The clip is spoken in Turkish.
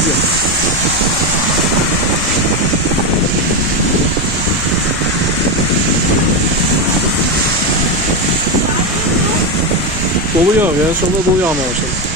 gidiyor. Dolu yağıyor. En sonunda dolu yağmaya başladı.